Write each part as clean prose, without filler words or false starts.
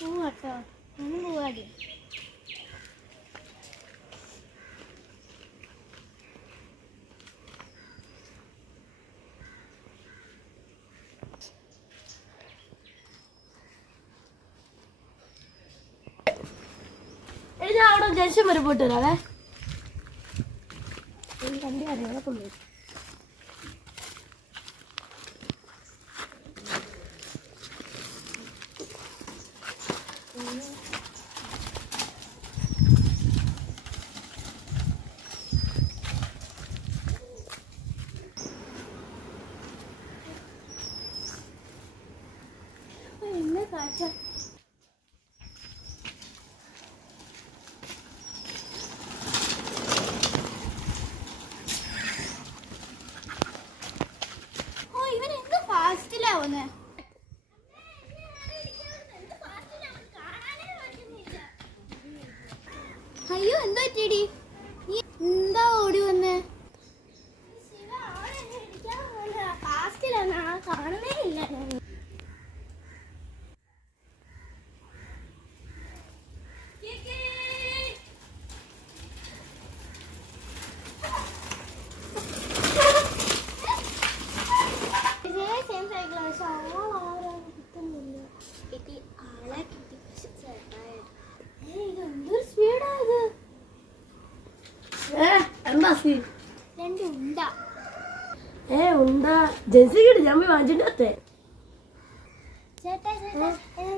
പോവാട്ടോ, ഒന്നും പോവാതെ. ഞാൻ അവിടെ ജംഗ്ഷൻ വരെ പോയിട്ട് വരാവേ. കണ്ടി അറിയാതെ കൊണ്ടുപോയി. എന്നെ കാഴ്ച അയ്യോ എന്താ പറ്റിയടി? നീ എന്താ ഓടി വന്നേ? കാണുന്നേ ഇല്ല. ജെൻസി കിട്ടി ഞാൻ പോയി വാങ്ങിച്ചിട്ടേ. ചേട്ടാ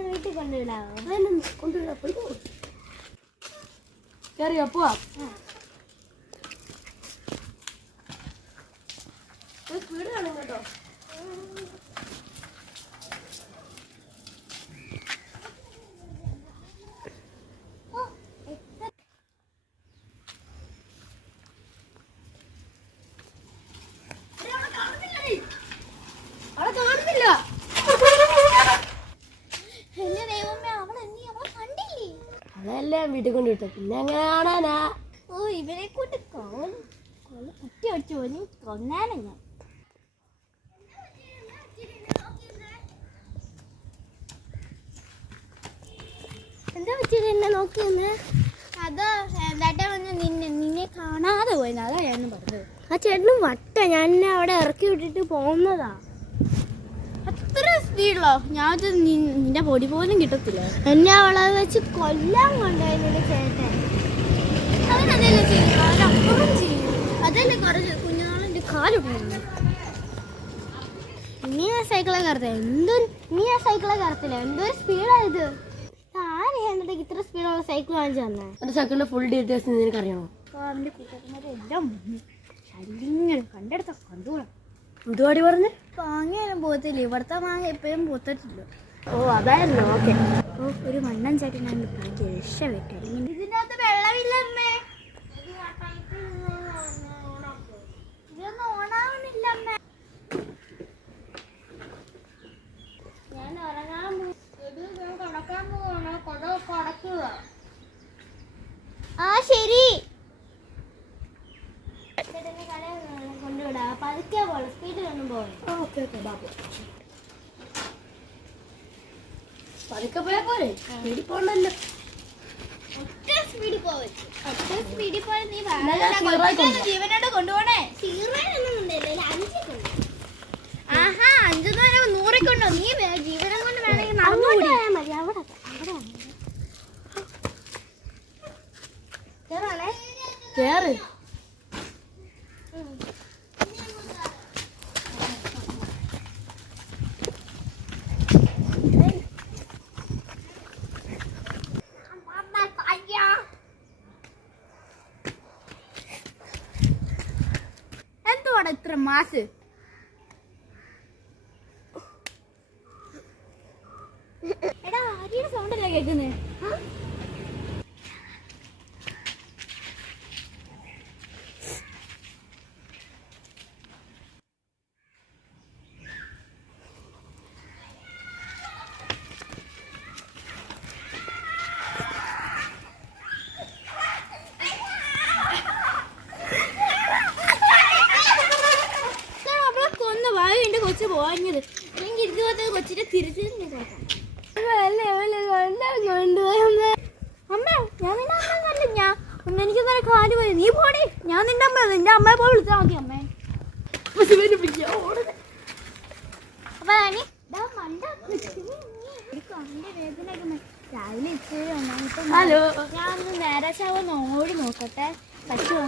വീട്ടിൽ കൊണ്ടുവിടാവോ? കൊണ്ടുവിടാ കയറിയോ പോവാ. സ്പീഡ് കാണും കേട്ടോ. അതല്ലേ വീട്ടിൽ കൊണ്ട് വിട്ടു. പിന്നെ എങ്ങനെ കാണാനാ? ഓ ഇവരെ കൊണ്ട് കുട്ടി അടിച്ചു പോലും കൊന്നാനെ ഞാൻ. എന്താ പറ്റിയത്? എന്നെ നോക്കി വന്ന് അതോ ചേട്ടാ വന്ന് നിന്നെ കാണാതെ പോയത്. അതാ ഞാൻ പറഞ്ഞത്. ആ ചേട്ടനും വട്ട ഞാൻ എന്നെ അവിടെ ഇറക്കി വിട്ടിട്ട് പോകുന്നതാ. അത്ര സ്പീഡിലോ? ഞാൻ നിന്റെ പൊടി പോലും കിട്ടത്തില്ല. എന്നെ അവളെ വെച്ച് കൊല്ലാൻ കൊണ്ടുപോയി ചേട്ടൻ. അവനതല്ലേ ചെയ്യും, അവരപ്പുറം ചെയ്യും. അതല്ലേ കുറച്ച് കുഞ്ഞുനാളിൻ്റെ കാലിടുന്നു. നീ ആ സൈക്കിളെ കയറത്തില്ല. എന്തൊരു സ്പീഡായത്. ആര് എന്നത്തേക്ക് ഇത്ര സ്പീഡുള്ള സൈക്കിൾ വാങ്ങിച്ചു തന്നെ? എന്റെ സൈക്കിളിന്റെ ഫുൾ ഡീറ്റെയിൽസ് നിനക്ക് അറിയണോ? അവൻ്റെ കൂട്ടുകാരന്മാരെല്ലാം ശല്യങ്ങൾ കണ്ടെടുത്ത കണ്ടുകൂടാ. എന്തുവാടി പറഞ്ഞ്? മാങ്ങയാലും പോകത്തില്ല. ഇവിടുത്തെ മാങ്ങ എപ്പോഴും പോത്തിട്ടില്ല. ഓ അതായിരുന്നു. ഓക്കെ. ഓ ഒരു മണ്ണൻ ചേട്ടൻ ഞാൻ രക്ഷപ്പെട്ടു. ഇതിനകത്ത് വെള്ളമില്ലമ്മേ. ഇതൊന്നും ഓണാവണില്ല അമ്മേ. ഞാൻ ഉറങ്ങാൻ കിടക്കാൻ പോവാണോ? കടക്കുക. ആ ശരി. കൊണ്ടുവിടാ. പതുക്കെ പോലെ സ്പീഡിലൊന്നും പോയി. ഓക്കെ ഓക്കെ ബാബു പതുക്കെ പോയാ പോരെ? സ്പീഡിൽ പോകണ്ടല്ലോ. ഒറ്റ സ്പീഡിൽ പോയി നീ ജീവനോട് കൊണ്ടുപോണേ. ആഹാ 5 നേരം 100 കൊണ്ടോ? നീ ജീവനം കൊണ്ട് വേണമെങ്കിൽ നടന്നുകൂടി. കേറ്. എന്തുവാടാ ഇത്ര മാസ്? എടാ ആര്യയുടെ സൗണ്ടല്ലേ കേൾക്കുന്നേ? കൊന്നു വായ എന്റെ കൊച്ചു പോഞ്ഞത്. അല്ലെങ്കിൽ ഇതുപോലത്തെ കൊച്ചിനെ തിരിച്ചു അമ്മ ഞാൻ നിന്റെ അമ്മ കണ്ടില്ല. എനിക്ക് നല്ല കാല് പോയി. നീ പോടി. ഞാൻ നിന്റെ അമ്മ. നിന്റെ അമ്മയെ പോയി വിളിച്ചാൽ മതി അമ്മേ. അപ്പൊ രാവിലെ ഹലോ ഞാൻ ഒന്ന് നേരെ ചാവൊന്ന് ഓടി നോക്കട്ടെ. പറ്റുമോ?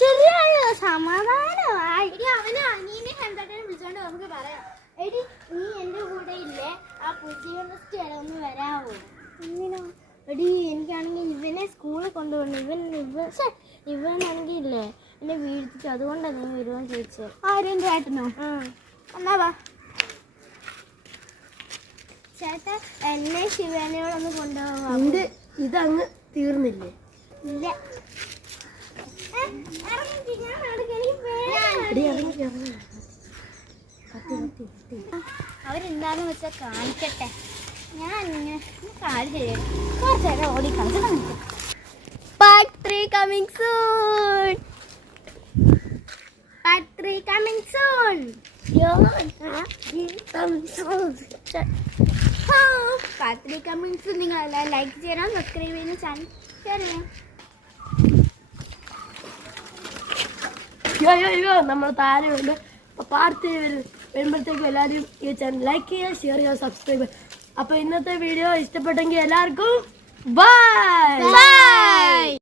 ശരിയായോ? സമാധാനമായി. അവന് അനീനെ കണ്ടിട്ട് വിളിച്ചോണ്ട് നമുക്ക് പറയാം. എടി നീ എന്റെ കൂടെ ഇല്ലേ ആ പുതിയ ഒന്ന് വരാവോ? എന്തിനോ? എടി എനിക്കാണെങ്കിൽ ഇവനെ സ്കൂളിൽ കൊണ്ടുപോകണം. ഇവനാണെങ്കിൽ ഇല്ലേ എന്നെ വീഴ്ത്തിച്ചു. അതുകൊണ്ടാണ് നീ വരുവാൻ ചോദിച്ചത്. ആരും ചേട്ടനോ? എന്നാ വാ ചേട്ടാ. എന്നെ ശിവനോടൊന്ന് കൊണ്ടുപോകാം. ഇതങ്ങ് തീർന്നില്ലേ? ഇല്ല. അവരെന്താന്ന് വെച്ചാൽ കാണിക്കട്ടെ. ഞാൻ കാര്യം ചെയ്യാം. കുറച്ചേരം ഓടി കളിച്ചു. Part 3 coming soon. Part 3 coming soon. Part 3 coming soon. നിങ്ങൾ ലൈക്ക് ചെയ്യണം, സബ്സ്ക്രൈബ് ചെയ്യണം, ചാനൽ ഷെയർ ചെയ്യണം. നമ്മൾ താഴെ വരുമ്പോൾ പാർട്ടി വരുമ്പോഴത്തേക്കും എല്ലാവരും ഈ ചാനൽ ലൈക്ക് ചെയ്യുക, ഷെയർ ചെയ്യുക, സബ്സ്ക്രൈബ് ചെയ്യുക. അപ്പോൾ ഇന്നത്തെ വീഡിയോ ഇഷ്ടപ്പെട്ടെങ്കിൽ എല്ലാവർക്കും ബൈ.